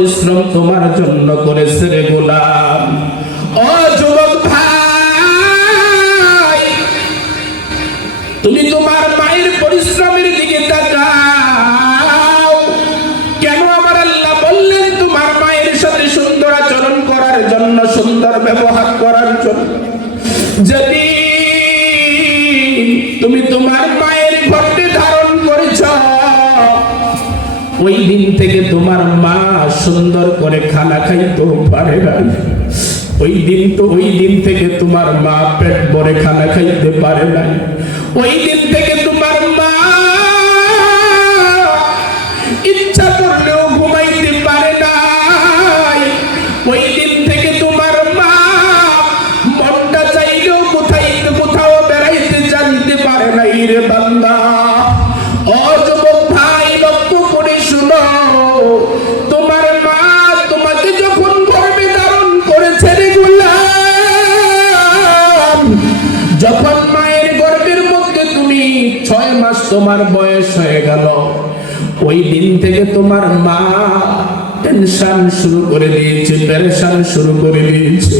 পরিশ্রম তোমার জন্য করেছে রে গোলাম। ও যুবক ভাই, তুমি তোমার মায়ের পরিশ্রমের দিকে তাকাও। কেন আমার আল্লাহ বললেন তোমার মায়ের সাথে সুন্দর আচরণ করার জন্য, সুন্দর ব্যবহার করার জন্য। যদি তুমি তোমার মায়ের গর্ভে ধারণ করেছ, ওই দিন থেকে তোমার মা সুন্দর করে খানা খাইতেও পারে না। ওই দিন থেকে তোমার মা পেট ভরে খানা খাইতে পারে না। ওই দিন থেকে তোমার মা ইচ্ছা করলেও ঘুমাইতে পারে না। ওই দিন থেকে তোমার মা মনটা চাইলেও কোথাও বেড়াইতে জানতে পারে না রে বান্দা। ও যুবক ভাই, লক্ষ্য করে শুনো, তোমার মা তোমাকে যখন গর্ভে ধারণ করেছে রে গোলাম, যখন মায়ের গর্ভের মধ্যে তুমি 6 মাস তোমার বয়স হয়ে গেল, ওই দিন থেকে তোমার মা টেনশন শুরু করে দিয়েছে, পেরেশান শুরু করে দিয়েছে।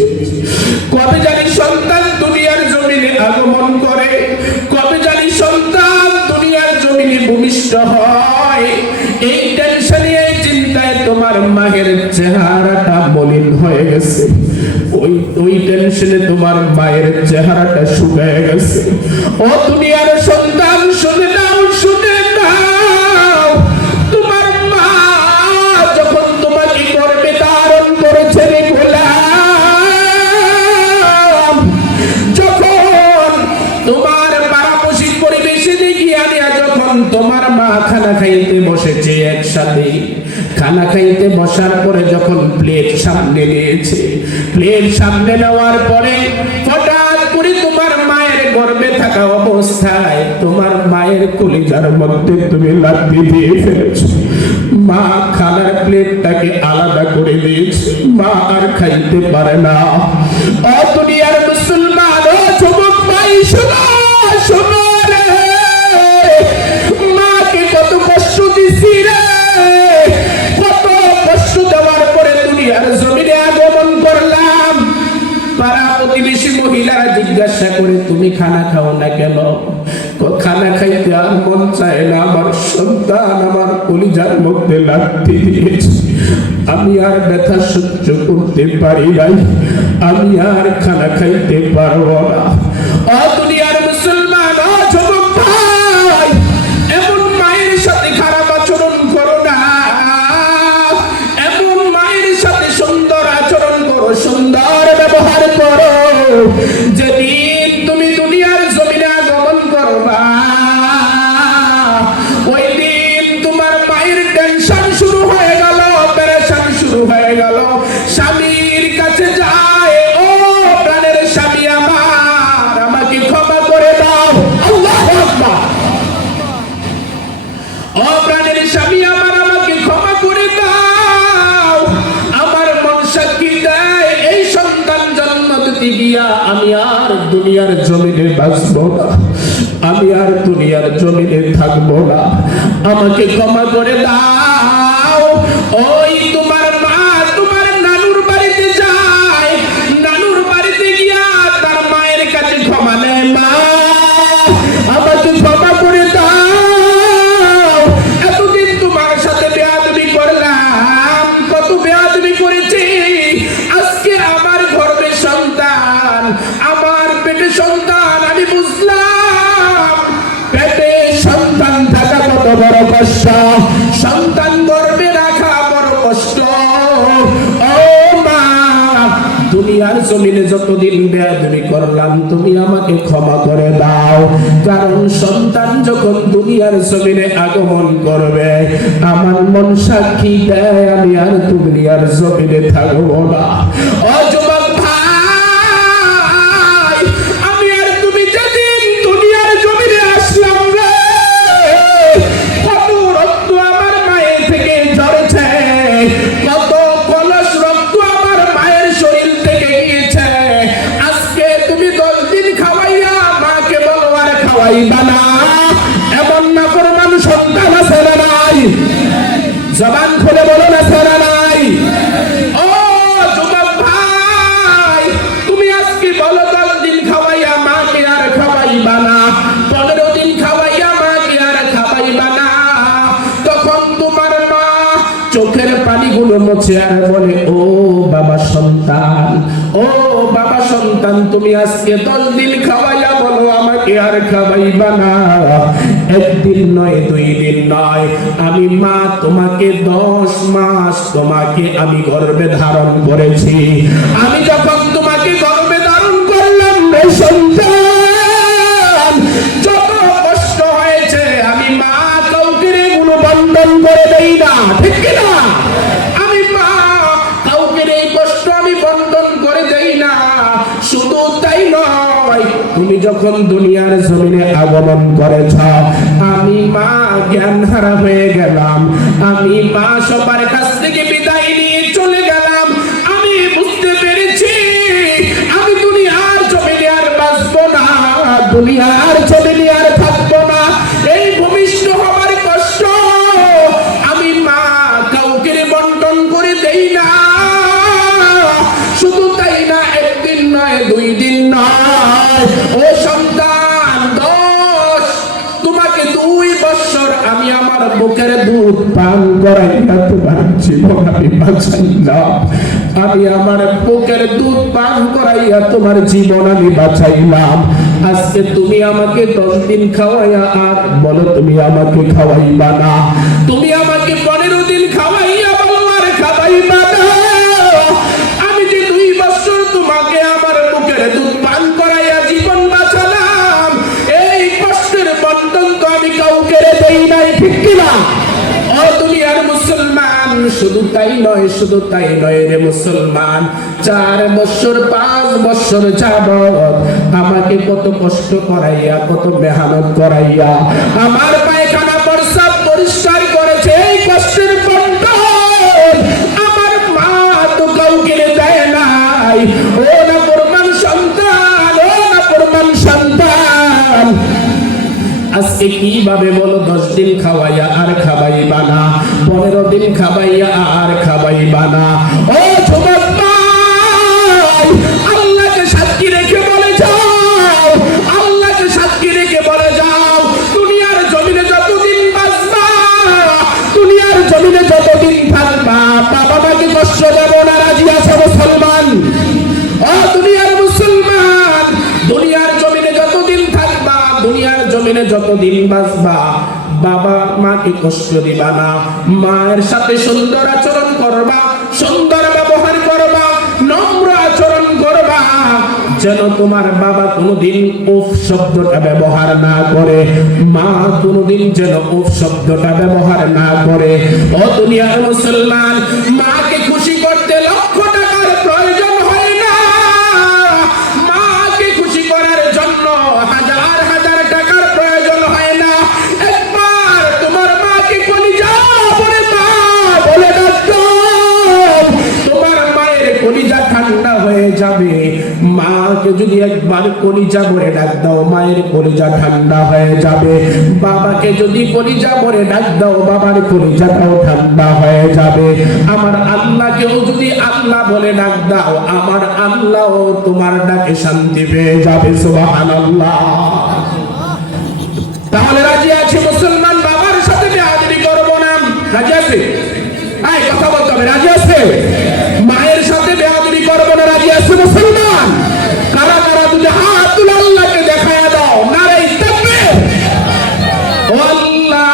কবে জানি সন্তান দুনিয়ার জমিনে আগমন করে, কবে জানি সন্তান দুনিয়ার জমিনে ভূমিষ্ঠ হয়। এই টেনশনে, এই চিন্তায় তোমার মায়ের চেহারাটা মলিন হয়ে গেছে। ওই টেনশনে তোমার মায়ের চেহারাটা শুকিয়ে গেছে। ও দুনিয়ার সন্তান, শুনে নাও, শুনে নাও, তোমার মা যখন তোমাকে গর্ভে ধারণ করেছে রে গোলাম, যখন তোমার পাড়াপড়শি পরিবেশে দেখিয়ে আনিয়া যখন তোমার মা খানা খাইতে বসেছে, একসাথে খানা খাইতে বসার পরে যখন প্লেট সামনে নিয়েছে, প্লেট সামনে নেওয়ার পরে হঠাৎ করে তোমার মায়ের গর্ভে থাকা অবস্থায় তোমার মায়ের কলিজার মধ্যে তুমি লাথি দিয়ে ফেলেছো। মা খানার প্লেটটাকে আলাদা করে দিয়েছে, মা আর খাইতে পারে না। ও দুনিয়ার মুসলমান, ও যুবক ভাই, শোনো শোনো রে, মাকে কত কষ্ট দিছি রে, কত কষ্ট দেওয়ার পরে দুনিয়ার জমিনে আগমন করলাম। পাড়া প্রতিবেশী মহিলারা জিজ্ঞাসা করে, তুমি খানা খাও না কেন? খানা খাইতে আর মন চায় না, আমার সন্তান আমার কলিজার মধ্যে লাথি দিয়েছে, আমি আর ব্যথা সহ্য করতে পারি নাই, আমি আর খানা খাইতে পারবো না। ও দুনিয়ার মুসলমান, ও যুবক ভাই, এমন মায়ের সাথে খারাপ আচরণ করো না, এমন মায়ের সাথে সুন্দর আচরণ করো, সুন্দর ব্যবহার করো। যেদিন তুমি দুনিয়ার জমিনে আগমন করবা, ওই দিন তোমার মায়ের টেনশন শুরু হয়ে গেল, পেরেশান শুরু হয়ে গেল। স্বামীর কাছে যায়, ও প্রাণের স্বামী আমার, আমাকে ক্ষমা করে দাও। আল্লাহু আকবার। ও প্রাণের স্বামী আমার, আমাকে ক্ষমা করে দাও। আমার মন সাক্ষী দেয়, এই সন্তান জন্ম দিতে গিয়া আমি আর দুনিয়ার জমিনে বাঁচবো না, আমি আর দুনিয়ার জমিনে থাকবো না, আমাকে ক্ষমা করে দাও। ওই তোমার মা তোমার নানুর বাড়িতে যায়, নানুর বাড়িতে গিয়া তার মায়ের কাছে ক্ষমা নেয়, মা আমাকে ক্ষমা করে দাও, এতদিন তোমার সাথে বেয়াদবি করলাম, কত বেয়াদবি করেছি, আজকে আমার গর্ভে সন্তান, আমার পেটে সন্তান, আমি বুঝলাম পেটে সন্তান থাকা কত বড় কষ্ট, সন্তান গর্ভে রাখা বড় কষ্ট। ও মা, দুনিয়ার জমিনে যতদিন বেয়াদবি করলাম, তুমি আমাকে ক্ষমা করে দাও, কারণ সন্তান যখন দুনিয়ার জমিনে আগমন করবে, আমার মন সাক্ষী দেয় আমি আর দুনিয়ার জমিনে থাকবো না। ও যুবক ভাই, আমি আর তুমি যেদিন দুনিয়ার জমিনে আসলাম রে, কত রক্ত আমার মায়ের থেকে ঝরেছে, কত কলস রক্ত আমার মায়ের শরীর থেকে গিয়েছে। আজকে তুমি 10 দিন খাওয়াইয়া মাকে বলো আর খাওয়াইবা না, এমন না করো। মানুষ সন্তান আছে না নাই? জবান খুলে বলো না, আছে না নাই? মুছে আর বলে, ও বাবা সন্তান, ও বাবা সন্তান, তুমি আজকে 10 দিন খাওয়াইয়া বলো আমাকে আর খাওয়াইবা না। 1 দিন নয়, 2 দিন নয়, আমি মা তোমাকে 10 মাস তোমাকে আমি গর্ভে ধারণ করেছি। আমি যখন তোমাকে গর্ভে ধারণ করলাম রে সন্তান, যত কষ্ট হয়েছে আমি মা কাউকে এগুলো বন্ধন করে দেই না, ঠিক কিনা? আমি মা কাউকে এই কষ্ট আমি বন্ধন করে দেই না। শুধু তাই নয়, তুমি যখন দুনিয়ার জমিনে আগমন করেছ, আমি মা জ্ঞান হারা হয়ে গেলাম। আমি মা সবার কাছ থেকে বিদায় নিয়ে চলে গেলাম। আমি বুঝতে পেরেছি আমি দুনিয়ার জমিনে আর বাঁচবো না, দুনিয়ার জমিনে আর থাকবো না। এই ভূমিষ্ঠ হবার কষ্ট আমি মা কাউকে বন্টন করে দেই না। শুধু তাই না, 1 দিন নয়, 2 দিন নয়, ও সন্তান, 10 তোমাকে 2 বছর আমি আমার বুকের দুধ পান করাইয়া তোমার জীবন আমি বাঁচাইলাম। আমি আমার বুকের দুধ পান করাইয়া তোমার জীবন আমি বাঁচাইলাম। আজকে তুমি আমাকে 10 দিন খাওয়াইয়া আর বলো তুমি আমাকে খাওয়াইবা না। তুমি আমাকে 15 দিন খাওয়াইয়া বলো আর খাওয়াইবা না। আমি যে 2 বছর তোমাকে আমার বুকের দুধ পান করাইয়া জীবন বাঁচালাম, এই কষ্টের বন্টন তো আমি কাউকে দেই নাই, ঠিক কিনা? ও দুনিয়ার মুসলমান, শুধু তাই নয়, শুধু তাই নয় রে মুসলমান, 4 বছর 5 বছর যাবত আমাকে কত কষ্ট করাইয়া, কত মেহনত করাইয়া আমার পায়খানা প্রস্রাব পরিষ্কার করেছে। এই কষ্টের বন্টন আমার মা তো কাউকে দেয় নাই। ও না প্রমাণ সন্তান, ও না প্রমাণ সন্তান, আজকে কিভাবে বলো 10 দিন খাওয়াইয়া আর খাওয়াইবা না, 15 দিন খাওয়াইয়া আর খাওয়াইবা না? ও যুবক ভাই, আল্লাহকে সাক্ষী রেখে বলে যাও, আল্লাহকে সাক্ষী রেখে বলে যাও, দুনিয়ার জমিনে যতদিন বাঁচবা, দুনিয়ার জমিনে যতদিন থাকবা, বাবা মাকে কষ্ট দেব না। রাজি আছে মুসলমান? ও দুনিয়ার মুসলমান, দুনিয়ার জমিনে যতদিন থাকবা, দুনিয়ার জমিনে যতদিন বাঁচবা, বাবা মাকে কষ্ট দিবা না। মায়ের সাথে সুন্দর আচরণ করবা, সুন্দর ব্যবহার করবা, নম্র আচরণ করবা, যেন তোমার বাবা কোনোদিন উফ শব্দটা ব্যবহার না করে, মা কোনোদিন যেন উফ শব্দটা ব্যবহার না করে। ও দুনিয়ার মুসলমান, মাকে খুশি করতে লক্ষ টাকার প্রয়োজন হয় না। মাকে খুশি করার জন্য হাজার হাজার টাকার প্রয়োজন হয় না। একবার তোমার মাকে কলিজা ভরে মা বলে ডাকো, তোমার মায়ের কলিজা ঠান্ডা হয়ে যাবে। মাকে যদি একবার কলিজা ভরে ডাক দাও, মায়ের কলিজা ঠান্ডা হয়ে যাবে। বাবাকে যদি কলিজা ভরে ডাক দাও, বাবার কলিজাটাও ঠান্ডা হয়ে যাবে। আমার আল্লাহকেও যদি আল্লাহ বলে ডাক দাও, আমার আল্লাহও তোমার ডাকে শান্তি পেয়ে যাবে। সুবহানাল্লাহ। তাহলে রাজি আছে মুসলমান, বাবার সাথে বেয়াদবি করব না? রাজি আছে? এই কথা বলতে হবে, রাজি আছে? মায়ের সাথে বেয়াদবি করব না, রাজি আছে মুসলমান? কারা কারা দুটো হাত তুলে আল্লাহকে দেখায়া দাও, নারে তাকবীর। ও আল্লাহ,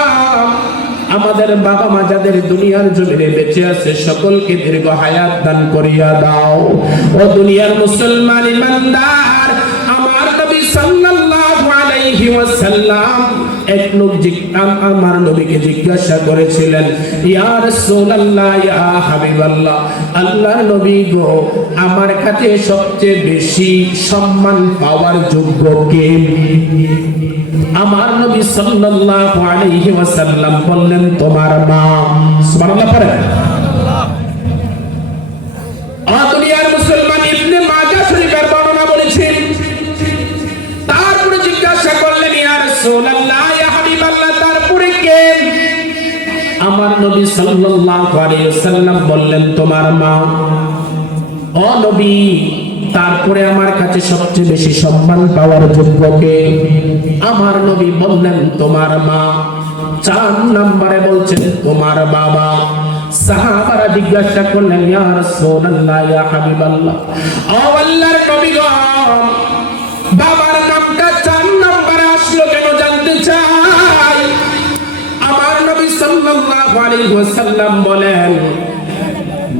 আমাদের বাবা মা যাদের দুনিয়ার জমিনে বেঁচে আছে সকলকে দীর্ঘ হায়াত দান করিয়া দাও। ও দুনিয়ার মুসলমান ইমানদার, আমার নবী সাল্লাল্লাহু আলাইহি ওয়াসাল্লাম এক লোক আমার নবীকে জিজ্ঞাসা করেছিলেন, ইয়া রাসূলুল্লাহ, ইয়া হাবিবাল্লাহ, আল্লাহর নবী গো, আমার কাছে সবচেয়ে বেশি সম্মান পাওয়ার যোগ্য কে? আমার নবী সাল্লাল্লাহু আলাইহি ওয়াসাল্লাম বললেন, তোমার মা। সুবহানাল্লাহ পড়েন। দুনিয়ার মুসলমান ইবনে মাজাহ শরীফের বর্ণনা বলেছেন। তারপরে জিজ্ঞাসা করলেন, ইয়া রাসূলুল্লাহ, ইয়া হাবিবাল্লাহ, তারপরে কে? আমার নবী সাল্লাল্লাহু আলাইহি ওয়াসাল্লাম বললেন, তোমার মা। ও নবী, তারপরে আমার কাছে সবচেয়ে বেশি সম্মান পাওয়ার যোগ্য কে? আমার নবী বললেন, তোমার মা। 4 নম্বরে বলছেন, তোমার বাবা। সাহাবারা জিজ্ঞাসা করলেন, ইয়া রাসূলুল্লাহ, ইয়া হাবিবাল্লাহ, ও আল্লাহর নবী গো, বাবার নামটা 4 নম্বরে আসলো কেন জানতে চাই। আমার নবী সাল্লাল্লাহু আলাইহি ওয়াসাল্লাম বলেন,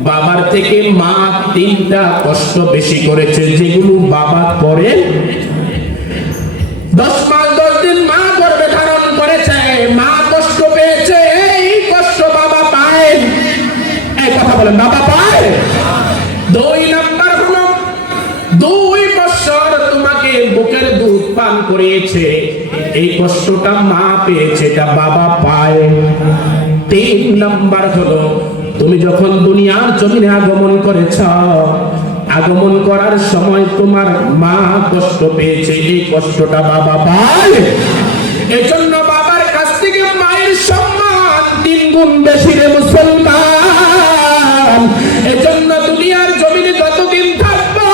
বাবার থেকে মা 3টা কষ্ট বেশি করেছে, যেগুলো বাবা করে 10 মাস 10 দিন মা গর্ভে ধারণ করেছে, মা কষ্ট পেয়েছে, এই কষ্ট বাবা পায়। এই কথা বলেন, বাবা পায়। 2 নাম্বার হলো 2 বছর তোমাকে বুকের দুধ পান করিয়েছে, এই কষ্টটা মা পেয়েছে, এটা বাবা পায়। 3 নাম্বার হলো তুমি যখন দুনিয়ার জমিনে আগমন করেছ, আগমন করার সময় তোমার মা কষ্ট পেয়েছে, এই কষ্টটা বাবা পায়। এজন্য বাবার কাছ থেকে মায়ের সম্মান 3 গুণ বেশি রে মুসলমান। এজন্য দুনিয়ার জমিনে যতদিন থাকবো,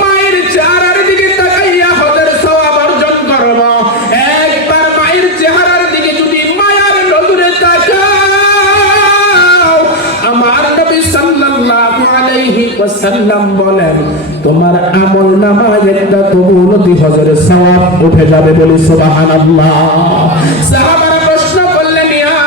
মায়ের চেহারার দিকে তাকাইয়া হজের সওয়াব অর্জন করব। একবার মায়ের চেহারার দিকে যদি মায়ার নজরে তাকাও, আমার নবী সাল্লাল্লাহু আলাইহি ওয়াসাল্লাম বলেন, তোমার আমল নামায় একটা কবুলতি হজের সওয়াব উঠে যাবে। বলি সুবহানাল্লাহ। সাহাবারা প্রশ্ন করলেন, ইয়া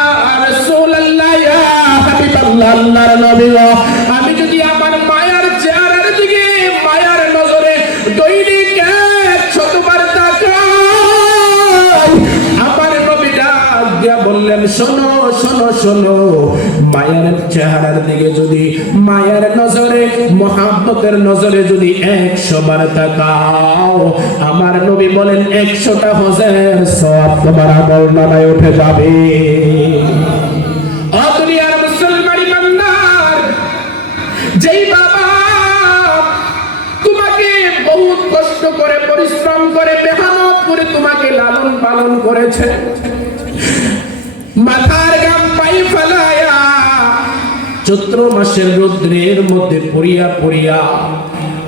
রাসূলুল্লাহ, ইয়া হাবিবাল্লাহ, আল্লাহর নবী গো, আমি যদি আমার মায়ার চেহারার দিকে মায়ার নজরে দৈনিক 100 বার তাকাই, আমার নবী ডাক দিয়া বললেন, শোনো শোনো শোনো, মায়ের চেহারার দিকে যদি মায়ের নজরে মহাব্বতের নজরে যদি 100 বার তাকাও, আমার নবী বলেন 100টা হজের সওয়াব তোমার আমলনামায় উঠে যাবে। ও দুনিয়ার মুসলমান ইমানদার, যেই বাবা তোমাকে বহুত কষ্ট করে পরিশ্রম করে মেহনত করে তোমাকে লালন পালন করেছে, মাথার গাম পাই ফেলায়া চৈত্র মাসের রৌদ্রের মধ্যে পড়িয়া পড়িয়া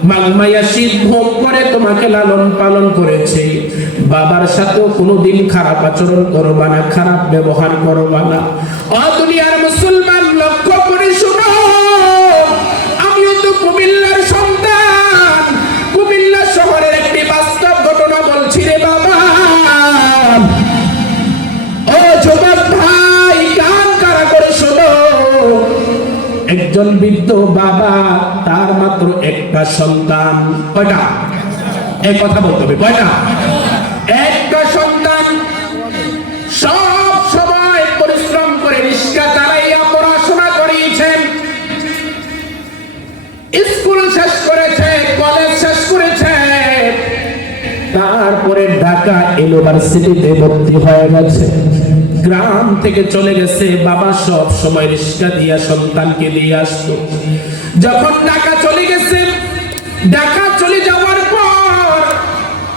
মাঘমাইয়া শীত ভোগ করে তোমাকে লালন পালন করেছে, বাবার সাথেও কোনোদিন খারাপ আচরণ করবা না, খারাপ ব্যবহার করবা না। ও দুনিয়ার মুসলমান, লক্ষ্য করে শোনো, আমিও তো কুমিল্লার সন্তান, কুমিল্লা শহরের একটি বাস্তব ঘটনা বলছি রে বাবা। ও যুবক ভাই, কান কারা করে শোনো, একজন বৃদ্ধ বাবা, তার মাত্র একটা সন্তান। কয়টা? এই কথা বলতে হবে, কয়টা? একটা সন্তান। সব সময় পরিশ্রম করে রিক্সা চালাইয়া পড়াশোনা করিয়েছেন, স্কুল শেষ করেছে, কলেজ শেষ করেছে, তারপরে ঢাকা ইউনিভার্সিটিতে ভর্তি হয়ে গেছে। গ্রাম থেকে চলে গেছে, বাবা সব সময় রিক্সা দিয়া সন্তানকে দিয়ে আসতো। যখন ঢাকা চলে গেছে, ঢাকা চলে যাওয়ার পর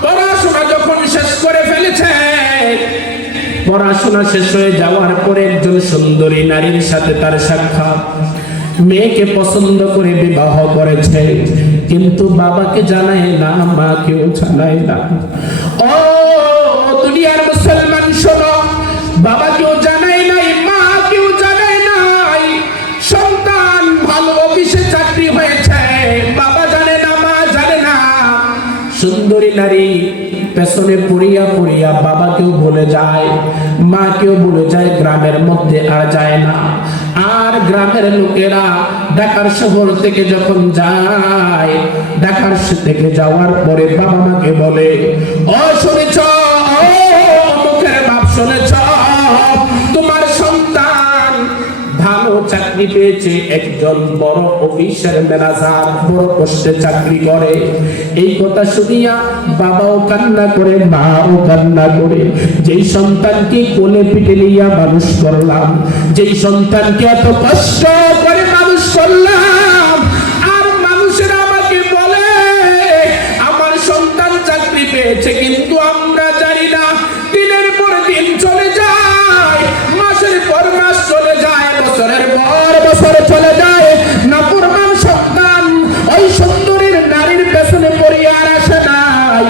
পড়াশোনা যখন শেষ করে ফেলেছে, পড়াশোনা শেষ হয়ে যাওয়ার পরে একজন সুন্দরী নারীর সাথে তার সাক্ষাৎ, মেয়েকে পছন্দ করে বিবাহ করেছে, কিন্তু বাবাকে জানায় না, মাকেও জানায় না। ও দুনিয়ার মুসলমান শোনো, বাবাকেও জানায় নাই, মাকেও জানায় নাই, সন্তান ভালো অফিসে চাকরি হয়েছে, বাবা জানে না, মা জানে না। সুন্দরী নারী পেছনে পড়িয়া পড়িয়া বাবাকেও ভুলে যায়, মাকেও ভুলে যায়, গ্রামের মধ্যে আর যায় না। আর গ্রামের লোকেরা ঢাকার শহর থেকে যখন যায়, ঢাকার থেকে যাওয়ার পরে বাবা মাকে বলে, ও শুনেছ, ও মুখের বাপ শুনেছ, তোমার সন্তান ভালো চাকরি পেয়েছে, একজন বড় অফিসের ম্যানেজার, বড় পোস্টে চাকরি করে। এই কথা শুনিয়া বাবাও কান্না করে, মাও কান্না করে। যেই সন্তানকে কোলে পিঠে নিয়ে মানুষ করলাম, যেই সন্তানকে এত কষ্ট করে মানুষ করলাম, আর মানুষেরা আমাকে বলে আমার সন্তান চাকরি পেয়েছে, কিন্তু আমরা জানি না। দিনের পর দিন চলে যায়, মাসের পর মাস চলে যায়, বছরের পর বছর চলে যায়, নাফরমান সন্তান ওই সুন্দরীর নারীর পেছনে পড়িয়া আর আসে নাই।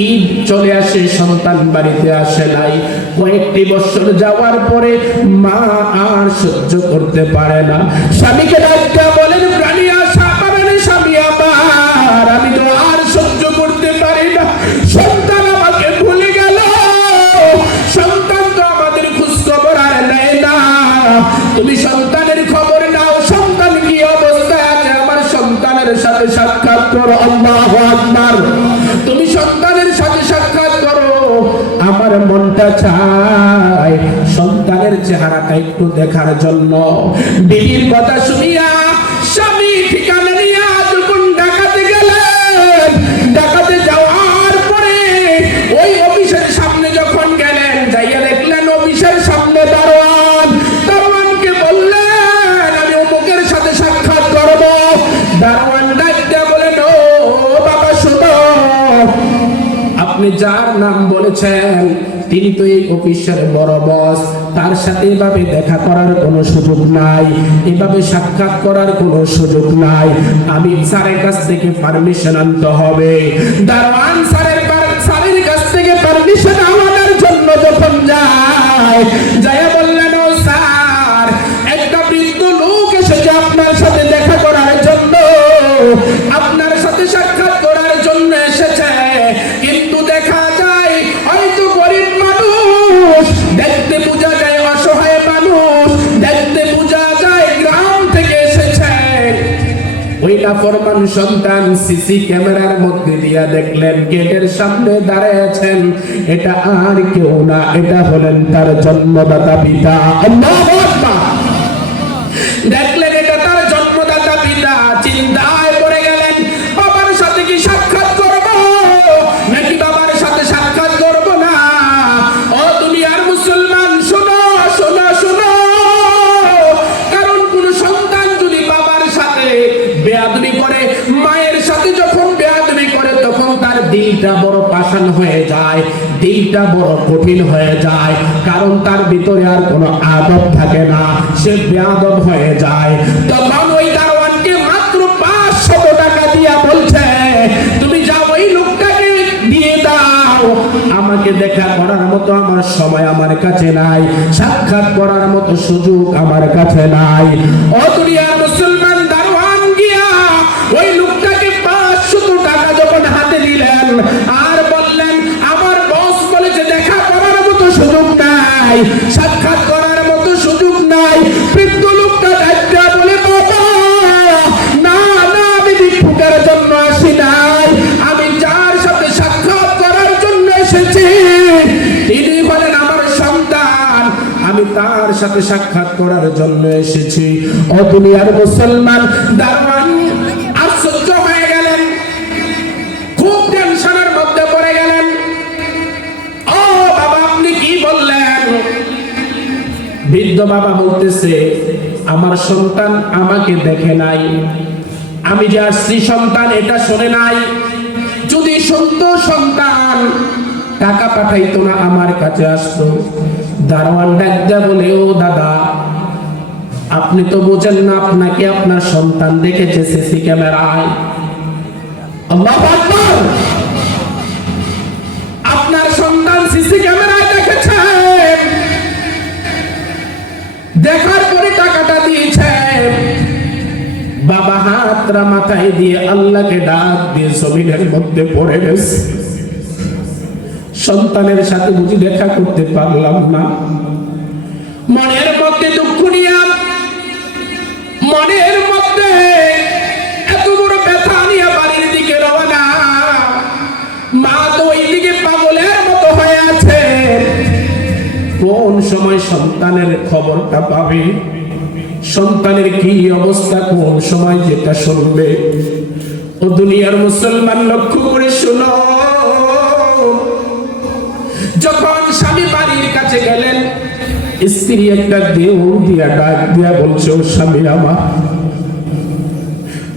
ঈদ চলে আসে, সন্তান বাড়িতে আসে নাই। কয়েকটি বছর যাওয়ার পরে মা আর সহ্য করতে পারে না, স্বামীকে ডাকতে বলেন, প্রাণী আশা পারেন স্বামী আমার, আমি তো আর সহ্য করতে পারি না, সন্তান আমাকে ভুলে গেল, সন্তান তো আমাদের খোঁজ খবর আর নেয় না, তুমি সন্তানের খবর নাও, সন্তান কি অবস্থায় আছে আমার সন্তানের সাথে সাক্ষাৎ করো। আল্লাহু আকবার। তুমি সন্তানের সাথে সাক্ষাৎ করো, আমার মনটা চায় সন্তানের চেহারাটা একটু দেখার জন্য। বিবির কথা শুনিয়া স্বামী ঠিকানা নিয়ে যখন ডাকাতে গেলেন, ডাকাতে যাওয়ার পরে ওই অফিসের সামনে যখন গেলেন, যাইয়া দেখলেন অফিসের সামনে দারোয়ান। দারোয়ানকে বললেন, আমি অমুকের সাথে সাক্ষাৎ করব। দারোয়ান ডাকতে বলেন, ও বাবা শুনো, আপনি যার নাম বলেছেন তিনি তো এই অফিসের বড় বস, তার সাথে এভাবে দেখা করার কোনো সুযোগ নাই, এভাবে সাক্ষাৎ করার কোনো সুযোগ নাই, আমি স্যারের কাছ থেকে পারমিশন আনতে হবে। দারোয়ান স্যারের কাছ থেকে পারমিশন আনার জন্য যখন যায়, যায় বললেন, ও স্যার, একটা বৃদ্ধ লোক এসেছে আপনার সাথে দেখা করার জন্য, আপনার সাথে সাক্ষাৎ করার জন্য এসেছে, কিন্তু দেখা যায় হয়তো গরিব মানুষ, দেখতে বোঝা যায় অসহায় মানুষ, দেখতে বোঝা যায় গ্রাম থেকে এসেছে। ওই নাফরমান সন্তান সিসি ক্যামেরার মধ্যে দিয়া দেখলেন গেটের সামনে দাঁড়িয়েছেন, এটা আর কেউ না, এটা হলেন তার জন্মদাতা পিতা। আল্লাহু আকবার। দেখলেন এটা তার জন্মদাতা পিতা, চিন্তায় পড়ে গেলেন, বাবার সাথে কি সাক্ষাৎ করব নাকি বাবার সাথে সাক্ষাৎ করব না? ও দুনিয়ার মুসলমান, শোনো শোনো শোনো, কারণ কোন সন্তান যদি বাবার সাথে বেয়াদবি করে, মায়ের সাথে যখন বেয়াদবি করে, তখন তার দিলটা বড় পাষাণ হয়ে যায়, দিলটা বড় কঠিন হয়ে যায়, কারণ তার ভিতরে আর কোনো আদব থাকে না, সে বেয়াদব হয়ে যায়। তখন ওই দারোয়ানকে মাত্র 500 টাকা দিয়া বলছে, তুমি যাও ওই লোকটাকে দিয়ে দাও, আমাকে দেখা করার মতো আমার সময় আমার কাছে নাই, সাক্ষাৎ করার মতো সুযোগ আমার কাছে নাই। ও দুনিয়ার মুসলমান, দারোয়ান গিয়া ওই লোকটাকে 500 টাকা যখন হাতে দিলেন আর বললেন, আমার বস বলেছে দেখা করার মতো সুযোগ নাই, সাক্ষাৎ করার মতো সুযোগ নাই। বৃদ্ধ লোকটা ডাক্তার বলে, বাবা না না, আমি ভিক্ষুকের জন্য আসি নাই, আমি যার সাথে সাক্ষাৎ করার জন্য এসেছি তিনি বলেন আমার সন্তান, আমি তার সাথে সাক্ষাৎ করার জন্য এসেছি। ও দুনিয়ার মুসলমান, দারোয়ান আশ্চর্য হয়ে গেলেন, খুব টেনশনের মধ্যে পড়ে গেলেন। ও বাবা, আপনি কি বললেন? বৃদ্ধ বাবা বলতেছে, আমার সন্তান আমাকে দেখে নাই, আমি যে আসছি সন্তান এটা শোনে নাই, যদি শুনতো সন্তান টাকা পাঠাইতো না, আমার কাছে আসতো। দারোয়ান ডাকতে বলে, ও দাদা, আপনি তো বোঝেন না, আপনাকে আপনার সন্তান দেখেছে সিসি ক্যামেরায়। আল্লাহু আকবার। আপনার সন্তান সিসি ক্যামেরায় দেখেছে, দেখার পরে টাকাটা দিয়েছে। বাবা হাতটা মাথায় দিয়ে আল্লাহকে ডাক দিয়ে জমিনের মধ্যে পড়ে গেছে, সন্তানের সাথে বুঝি দেখা করতে পারলাম না। মনের মধ্যে দুঃখ নিয়া, মনের মধ্যে এত বড় ব্যথা নিয়ে বাড়ির দিকে রওনা। মা তো ওইদিকে পাগলের মতো হয়ে আছে, কোন সময় সন্তানের খবরটা পাবে, সন্তানের কি অবস্থা কোন সময় যেটা শুনবে। ও দুনিয়ার মুসলমান, লক্ষ্য করে শোনো, যখন স্বামী বাড়ির কাছে গেলেন, স্ত্রী একটা দেহ দিয়া ডাক দিয়া বলছে, ও স্বামী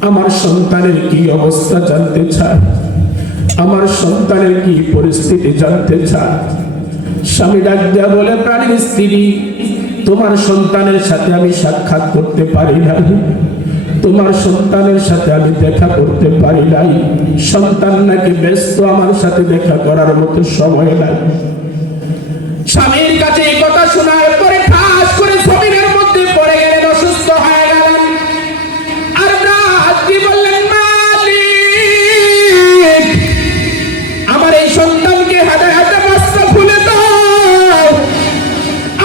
আমার সন্তানের কি অবস্থা জানতে চায়, আমার সন্তানের কি পরিস্থিতি জানতে চায়। স্বামী ডাক দিয়া বলে, প্রাণীর স্ত্রী, তোমার সন্তানের সাথে আমি সাক্ষাৎ করতে পারি না, তোমার সন্তানের সাথে আমি দেখা করতে পারি নাই, সন্তান নাকি ব্যস্ত, আমার সাথে দেখা করার মতো সময় নাই। স্বামীর কাছে এই কথা শোনার পরে ঠাস করে জমিনের মধ্যে পড়ে গেলেন, অসুস্থ হয়ে গেলেন। আর রাত দিয়ে বললেন, মালিক আমার এই সন্তানকে হাতে হাতে রাস্তা খুলে দাও,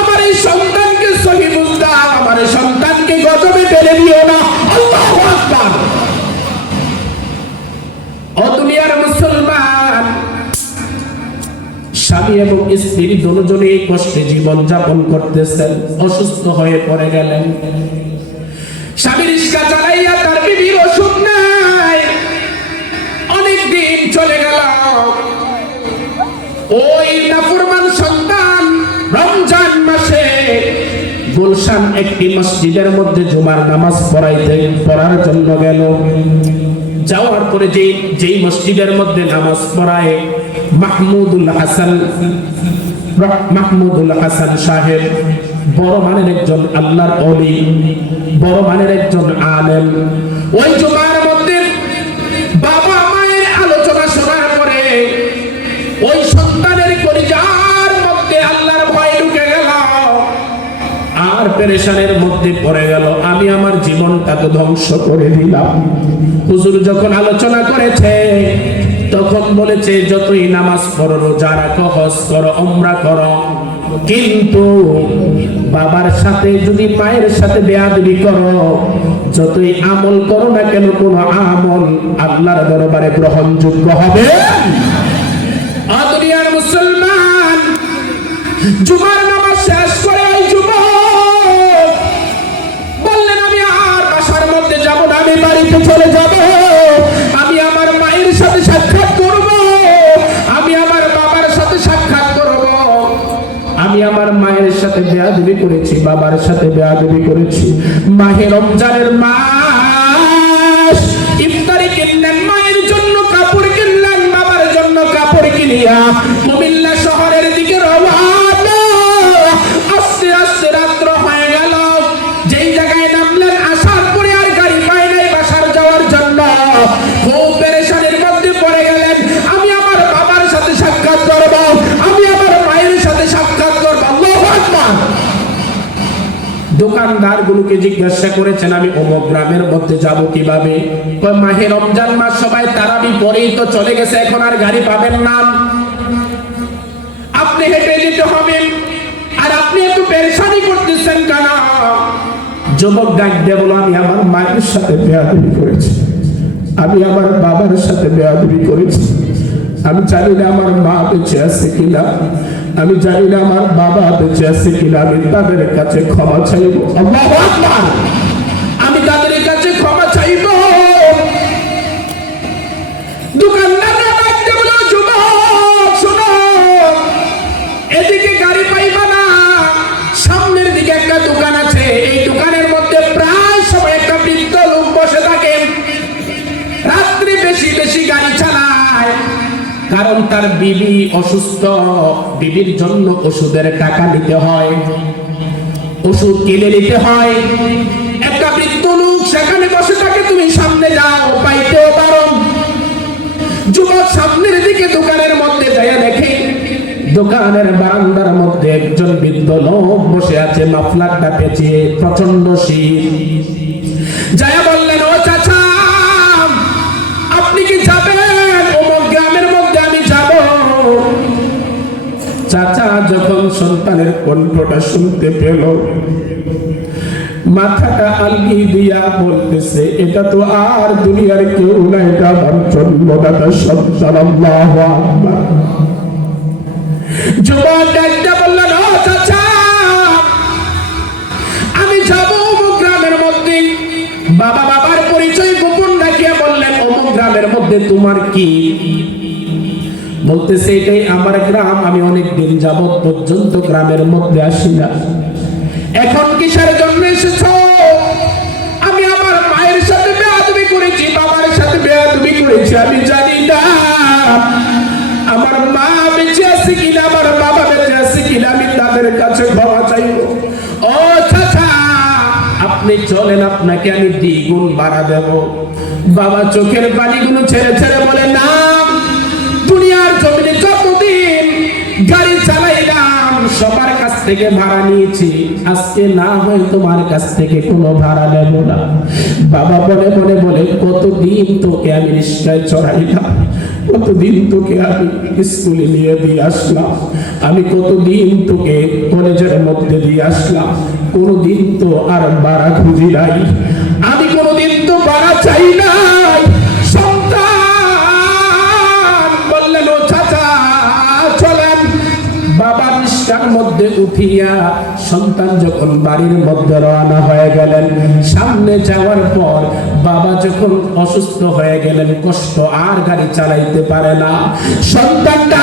আমার এই সন্তানকে সহি বুঝ দাও, আমার এই সন্তানকে গজবে ফেলে দিও না। আল্লাহু আকবার। ও দুনিয়ার মুসলমান, স্বামী এবং স্ত্রী দুজনেই কষ্টে জীবন যাপন করতেছেন, অসুস্থ হয়ে পড়ে গেলেন। স্বামী রিক্সা চালাইয়া তার বিবির ওষুধ নাই, অনেক দিন চলে গেল। ওই নাফরমান সন্তান রমজান মাসে গুলশান একটি মসজিদের মধ্যে জুমার নামাজ পড়ার জন্য গেল। যাওয়ার পরে যেই মসজিদের মধ্যে নামাজ পড়ায় মাহমুদুল হাসান সাহেব, বড় মানের একজন আল্লাহর ওলি, বড় মানের একজন আলেম, ওই জুমার মধ্যে বাবা মায়ের আলোচনা শোনার পরে ওই সন্তানের কলিজার মধ্যে আল্লাহর ভয় ঢুকে গেল, আর পেরেশানের মধ্যে পড়ে গেল, আমি আমার জীবনটাকে ধ্বংস করে দিলাম। হুজুর যখন আলোচনা করেছে তখন বলেছে, যতই নামাজ পড়ো, রোজা রাখো, হজ করো, উমরা করো, কিন্তু বাবার সাথে যদি মায়ের সাথে বেয়াদবি করো, যতই আমল করো না কেন, কোনো আমল আল্লাহর দরবারে গ্রহণযোগ্য হবে। দুনিয়ার মুসলমান, জুমার নামাজ শেষ করে ওই যুবক বললেন, আমি আর বাসার মধ্যে যাব না, আমি বাড়িতে চলে যাব, আমি আমার মায়ের সাথে সাক্ষাৎ করব, আমি আমার বাবার সাথে সাক্ষাৎ করব। আমি আমার মায়ের সাথে বেয়াদবি করেছি, বাবার সাথে বেয়াদবি করেছি। মাহে রমজানের মাস, ইফতারি কিনলেন, মায়ের জন্য কাপড় কিনলেন, বাবার জন্য কাপড় কিনিয়া কুমিল্লা শহরের দিকে রওনা। আস্তে আস্তে রাত্র হয়ে গেল। যেই জায়গায় নামলেন, আসার পরে আর গাড়ি পাই নাই বাসার যাওয়ার জন্য, খুব পেরেশানির মধ্যে পড়ে গেলেন। আমি আমার বাবার সাথে সাক্ষাৎ করব, আমি আমার মায়ের সাথে সাক্ষাৎ করব। আল্লাহু আকবার। দোকানদার গুলোকে জিজ্ঞাসা করেছেন, আমি অমুক গ্রামের মধ্যে যাব কিভাবে? মাহে রমজান মাস, সবাই তারাবি পরেই তো চলে গেছে, এখন আর গাড়ি পাবেন না, আপনি হেঁটে যেতে হবে, আর আপনি একটু পেরেশানি করতেছেন কেন? যুবক ডাক দিয়ে বলো, আমি আমার মায়ের সাথে বেয়াদবি করেছি, আমি আমার বাবার সাথে বেয়াদবি করেছি, আমি জানি না আমার মা বেঁচে আছে কিনা, আমি জানি না আমার বাবা বেঁচে আছে কিনা, আমি তাদের কাছে ক্ষমা চাইব। আল্লাহু আকবার। আমি তাদের কাছে ক্ষমা চাইব। দোকানদাররা ডাকতে বলল, যুবক শোনো, এদিকে গাড়ি পাইবা না, সামনের দিকে একটা দোকান আছে, এই দোকানের মধ্যে প্রায় সময় একটা বৃদ্ধ লোক বসে থাকে, রাত্রে বেশি বেশি গাড়ি চালায়, কারণ তার বিবি অসুস্থ, বিবির জন্য ওষুধের টাকা নিতে হয়, ওষুধ কিনে নিতে হয়। একটা বৃদ্ধ লোক সেখানে বসে থাকে, তুমি সামনে যাও, পাইতেও পারো। যুবক সামনের দিকে দোকানের মধ্যে যায়, দেখে দোকানের বারান্দার মধ্যে একজন বৃদ্ধ লোক বসে আছে, মাফলারটা পেঁচিয়ে, প্রচন্ড শীত। যায় বললেন, ও চাচা, আপনি কি যাবেন? অমুক গ্রামের মধ্যে আমি যাব। চাচা যখন সন্তানের কণ্ঠটা শুনতে পেল, মাথাটা আলগি দিয়া বলতেছে, এটা তো আর দুনিয়ার কেউ না, এটা আমার জন্মদাতা সন্তান। আল্লাহু আকবার। যুবক ডাকতে বললেন, ও চাচা, আমি যাব অমুক গ্রামের মধ্যে। বাবা বাবার পরিচয় গোপন রাখিয়া বললেন, অমুক গ্রামের মধ্যে তোমার কি? বলতেছে, এটাই আমার গ্রাম, আমি অনেক দিন যাবত পর্যন্ত গ্রামের মধ্যে আসি না, এখন কিসের জন্য এসেছো? আমি আমার মায়ের সাথে বেয়াদবি করেছি, বাবার সাথে বেয়াদবি করেছি, আমি জানি না আমার মা বেঁচে আছে কিনা, আমার বাবা বেঁচে আছে কিনা, আমি তাদের কাছে ক্ষমা চাইব। ও চাচা, আপনি চলেন আপনাকে আমি দ্বিগুণ ভাড়া দেব। বাবা চোখের পানিগুলো ছেড়ে ছেড়ে বলে, না, দুনিয়ার জমিনে যতদিন গাড়ি চালাইলাম সবার কাছ থেকে ভাড়া নিয়েছি, আজকে না হয় তোমার কাছ থেকে কোনো ভাড়া নেব না। বাবা মনে মনে বলে, কতদিন তোকে আমি রিক্সায় চড়াইলাম, কতদিন তোকে আমি স্কুলে নিয়ে দিয়ে আসলাম, আমি কতদিন তোকে কলেজের মধ্যে দিয়ে আসলাম, কোনোদিন তো আর ভাড়া খুঁজি নাই, আমি কোনোদিন তো ভাড়া চাই নাই। সন্তান বললেন, ও চাচা চলেন। বাবা রিক্সার মধ্যে উঠিয়া সন্তান যখন বাড়ির মধ্যে রওনা হয়ে গেলেন, সামনে যাওয়ার পর বাবা যখন অসুস্থ হয়ে গেলেন, কষ্ট আর গাড়ি চালাইতে পারে না, সন্তানটা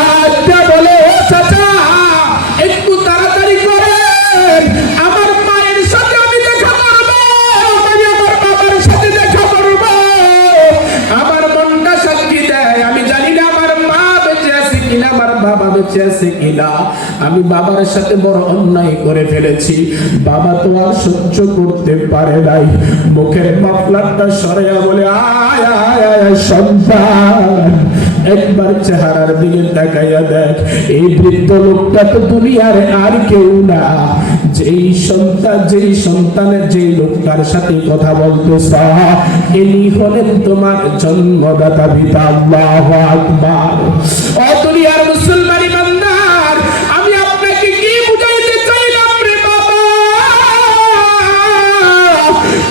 বলে, ও চাচা একটু তাড়াতাড়ি করেন, আমার মায়ের সাথে আমি দেখা করবো, আমি আমার বাবার সাথে দেখা করবো। আমার মনটা সাক্ষী দেয়, আমি জানি না আমার মা বেঁচে আছে কিনা, আমার বাবা বেঁচে আছে কিনা, আমি বাবার সাথে বড় অন্যায় করে ফেলেছি। বাবা তো আর সহ্য করতে পারে নাই, মুখের মাফলারটা সরাইয়া বলে, আয় আয় আয় সন্তান, একবার চেহারার দিকে তাকাইয়া দেখ, এই বৃদ্ধ লোকটা তো দুনিয়ার আর কেউ না, যেই সন্তানের যেই লোকটার সাথে কথা বলতেছ, ইনি হলেন তোমার জন্মদাতা পিতা। আল্লাহু আকবার। ও দুনিয়ার মুসলমান ইমানদার, আমি আপনাকে কি বুঝাইতে চাইলাম রে বাবা,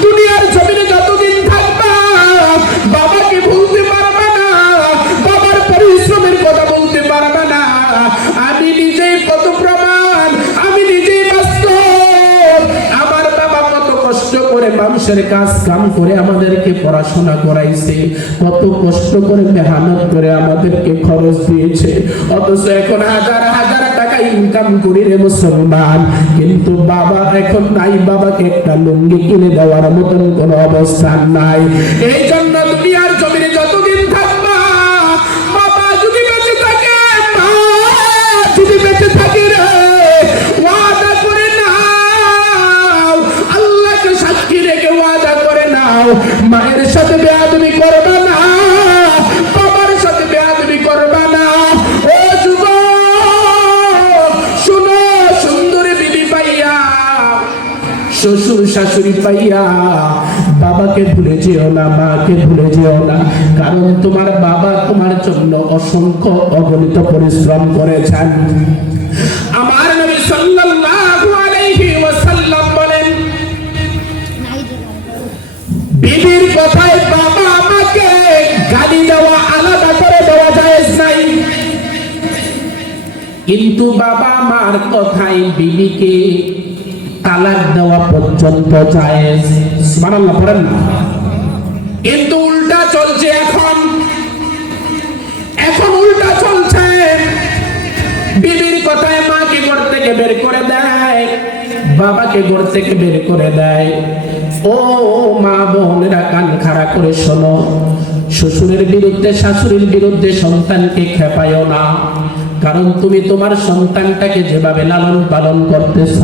দুনিয়ার জমিনে যতদিন থাকবা বাবাকে ভুলতে পারবা না, বাবার পরিশ্রমের কথা বলতে পারবা না। আমি নিজেই কত প্রমাণ, আমি নিজেই বাস্তব। আমার বাবা কত কষ্ট করে মানুষের কাজ কাম করে আমাদেরকে পড়াশোনা করাইছে, কত কষ্ট করে মেহনত করে আমাদেরকে খরচ দিয়েছে, অথচ এখন হাজার হাজার টাকা ইনকাম করি রে মুসলমান, কিন্তু বাবা এখন নাই, বাবাকে একটা লুঙ্গি কিনে দেওয়ার মতন কোনো অবস্থান নাই। এই জন্য দুনিয়ার জমিনে যতদিন থাকবা, বাবা যদি বেঁচে থাকে, মা যদি বেঁচে থাকে রে, ওয়াদা করে নাও, আল্লাহকে সাক্ষী রেখে ওয়াদা করে নাও, মায়ের সাথে বেয়াদবি করবে না, বাবার সাথে বেয়াদবি করবে না। ও যুবক শুনো, সুন্দরী বিবি পাইয়া, শ্বশুর শাশুড়ি পাইয়া বাবাকে ভুলে যেও না, মাকে ভুলে যেও না, কারণ তোমার বাবা তোমার জন্য অসংখ্য অগণিত পরিশ্রম করেছেন। আমার নবী সাল্লাল্লাহু আলাইহি ওয়াসাল্লাম বলেন, বিবির কথায় বাবা আমাকে গালি দেওয়া আলাদা করে দেওয়া জায়েজ নাই, কিন্তু বাবা মার কথায় বিবিকে তালাক দেওয়া পর্যন্ত জায়েজ। সুবহানাল্লাহ পড়েন না। কিন্তু উল্টা চলছে, এখন উল্টা চলছে, বিবির কথায় মাকে ঘর থেকে বের করে দেয়, বাবাকে ঘর থেকে বের করে দেয়। ও মা বোনেরা কান খাড়া করে শোনো, শ্বশুরের বিরুদ্ধে শাশুড়ির বিরুদ্ধে সন্তানকে খেপায়ও না, কারণ তুমি তোমার সন্তানটাকে যেভাবে লালন পালন করতেছ,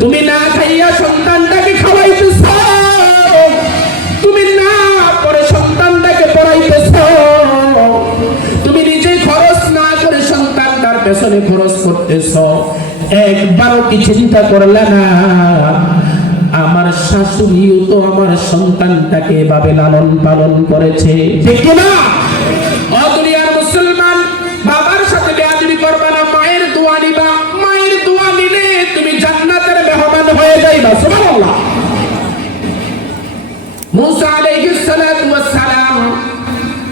তুমি না খাইয়া সন্তানটাকে খাওয়াইতেছ, তুমি না পড়ে সন্তানটাকে পড়াইতেছ, তুমি নিজে খরচ না করে সন্তানটার পেছনে খরচ করতেছ, একবারও কি চিন্তা করলে না আমার শাশুড়িও তো আমার সন্তানটাকে এভাবে লালন পালন করেছে, ঠিক না? ও দুনিয়ার মুসলমান, বাবার সাথে বেয়াদবি করবা না, মায়ের দোয়া নিবা, মায়ের দোয়া নিলে তুমি জান্নাতের মেহমান হয়ে যাইবা। সুবহানাল্লাহ। মুসা আলাইহিস সালাতু ওয়াস সালাম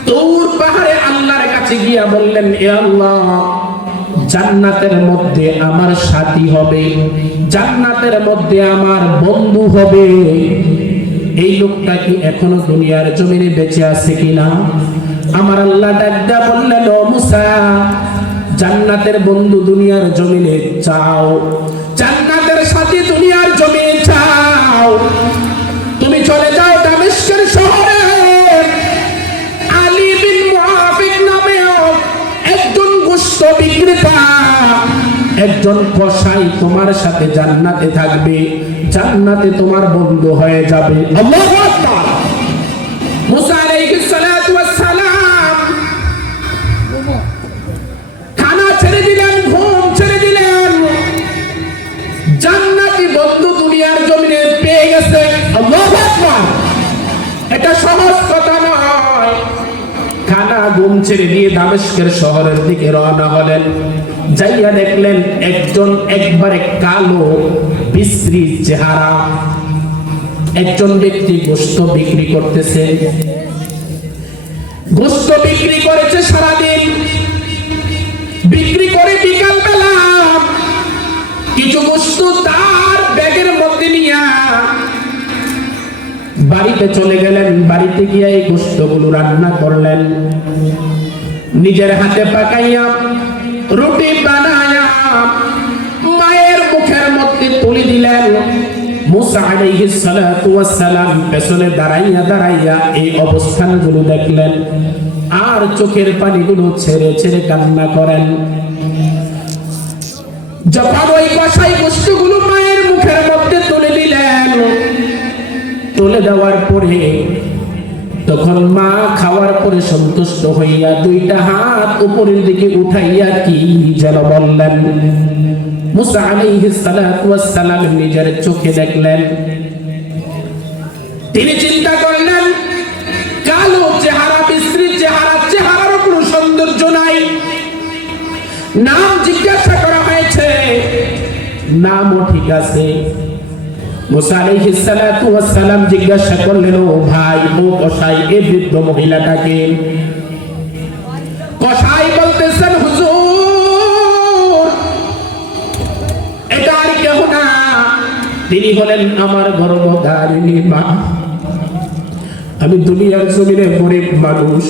তুর পাহাড়ে আল্লাহর কাছে গিয়া বললেন, এ আল্লাহ, জান্নাতের মধ্যে আমার সাথী হবে, জান্নাতের মধ্যে আমার বন্ধু হবে, এই লোকটা কি এখনো দুনিয়ার জমিনে বেঁচে আছে কিনা? আমার আল্লাহ ডাকদা বললেন, ও মুসা, জান্নাতের বন্ধু দুনিয়ার জমিনে চাও, জান্নাতের সাথী দুনিয়ার জমিনে চাও, তুমি চলে যাও দামেস্কের শহরে, আলী বিন মুআফিক নামে একজন গোশত বিক্রেতা, একজন কসাই তোমার সাথে জান্নাতে থাকবে, জান্নাতে তোমার বন্ধু হয়ে যাবে। আল্লাহু আকবার। মুসা আলাইহিস সালাতু ওয়াস সালাম খানা ছেড়ে দিলেন, ঘুম ছেড়ে দিলেন, জান্নাতি বন্ধু দুনিয়ার জমিনে পেয়ে গেছে। আল্লাহু আকবার। এটা সহজ কথা নয়। খানা ঘুম ছেড়ে দিয়ে দামেস্কের শহরের দিকে রওনা হলেন। যাইয়া দেখলেন একজন একবারে কালো বিশ্রী চেহারা একজন ব্যক্তি গোশত বিক্রি করতেছে। গোশত বিক্রি করেছে সারাদিন, বিক্রি করে বিকাল বেলা কিছু গোশত তার ব্যাগের মধ্যে নিয়ে বাড়িতে চলে গেলেন। বাড়িতে গিয়ে এই গোশতগুলো রান্না করলেন, নিজের হাতে পাকাইয়া রুটি বানায়া মায়ের মুখের মধ্যে তুলে দিলেন। মুসা আলাইহিস সালাতু ওয়াস সালাম পেছনে দাঁড়াইয়া দাঁড়াইয়া এই অবস্থানগুলো দেখলেন আর চোখের পানিগুলো ছেড়ে ছেড়ে কান্না করেন। যখন ওই কসাই গোশতগুলো মায়ের মুখের মধ্যে তুলে দিলেন, তুলে দেওয়ার পরে তখন মা খাওয়ার পরে সন্তুষ্ট হইয়া দুইটা হাত উপরের দিকে উঠাইয়া কি যেন বললেন। মুসা আলাইহিস সালাতু ওয়াস সালাম নিজের চোখে দেখলেন। তিনি চিন্তা করলেন কালো চেহারা, বিশ্রী চেহারা, চেহারার কোনো সৌন্দর্য নাই। নাম জিজ্ঞাসা করা হয়েছে, নামও ঠিক আছে। মুসা আলাইহিস সালাতু ওয়াস সালাম জিজ্ঞাসা করলেন, ও ভাই, ও কসাই, এই বৃদ্ধ মহিলাটাকে? কসাই বলতেছেন, হুজুর এটা আর কেউ না, তিনি হলেন আমার গর্ভধারিণী মা। আমি দুনিয়ার জমিনে গরিব মানুষ,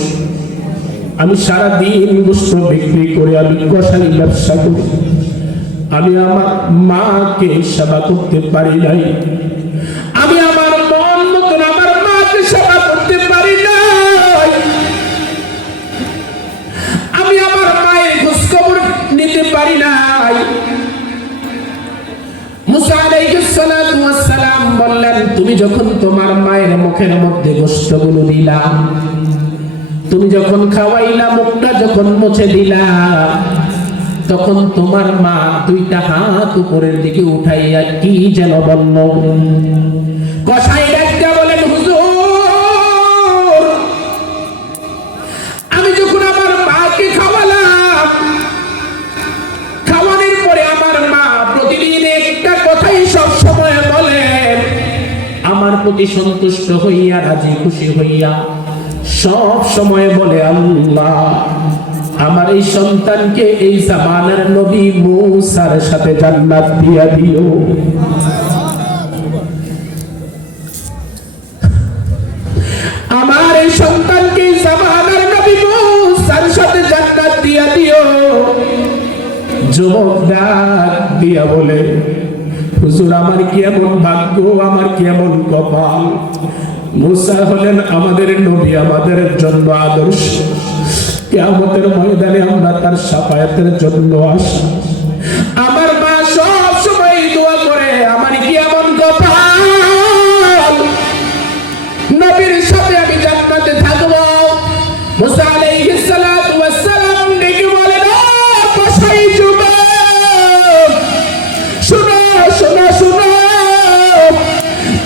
আমি সারাদিন গোশত বিক্রি করে আমি কসাই ব্যবসা করি, আমি আমার মাকে সেবা করতে পারি নাই, আমি আমার মন মতন আমার মাকে সেবা করতে পারি নাই, আমি আমার মায়ের খোঁজ খবর নিতে পারি নাই। মুসা আলাইহিস সালাতু ওয়াস সালাম বললেন, তুমি যখন তোমার মায়ের মুখের মধ্যে গোশতগুলো দিলা, তুমি যখন খাওয়াইলা, মুখটা যখন মুছে দিলা, তখন তোমার মা দুইটা হাত উপরের দিকে উঠাইয়া কি যেন বলল। কসাই ডাকতে বলেন, হুজুর আমি যখন আমার মাকে খাওয়ালাম, খাওয়ানোর পরে আমার মা প্রতিদিন একটা কথাই সব সময় বলেন, আমার প্রতি সন্তুষ্ট হইয়া রাজি খুশি হইয়া সব সময় বলে, আল্লাহ আমার এই সন্তানকে এই জামানার নবী মুসার সাথে জান্নাত দিয়া দিও। আমার এই সন্তানকে এই জামানার নবী মুসার সাথে জান্নাত দিয়া দিও। যুবক ডাক দিয়া বলে, হুজুর আমার কি এমন ভাগ্য, আমার কি এমন কপাল। মুসা হলেন আমাদের নবী, আমাদের জন্য আদর্শ। কিয়ামতের ময়দানে আমরা তার শাফায়াতের জন্য আসি। আমার মা সব সময় দোয়া করে, আমার কি এমন কপাল, নবীর সাথে আমি জান্নাতে থাকব। মুসা আলাইহিস সালাতু ওয়াস সালাম ডেকে বলেন, ও কসাই যুবক, শুনো শুনো শুনো,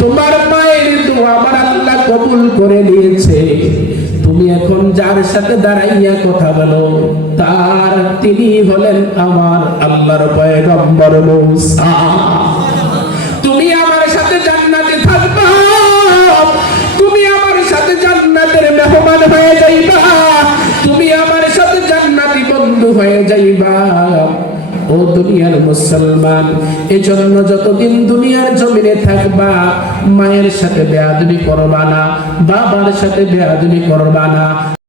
তোমার মায়ের দোয়া আমার আল্লাহ কবুল করে নিয়েছে। তুমি এখন যার সাথে দাঁড়াইয়া কথা বলো, তিনি হলেন আমার আল্লাহর পয়গম্বর মূসা। তুমি আমার সাথে জান্নাতে থাকবা, তুমি আমার সাথে জান্নাতের মেহমান হয়ে যাইবা, তুমি আমার সাথে জান্নাতি বন্ধু হয়ে যাইবা। ও দুনিয়ার মুসলমান, এজন্য যতদিন দুনিয়ার জমিনে থাকবা মায়ের সাথে বেয়াদবি করবা না, বাবার সাথে বেয়াদবি করবা না।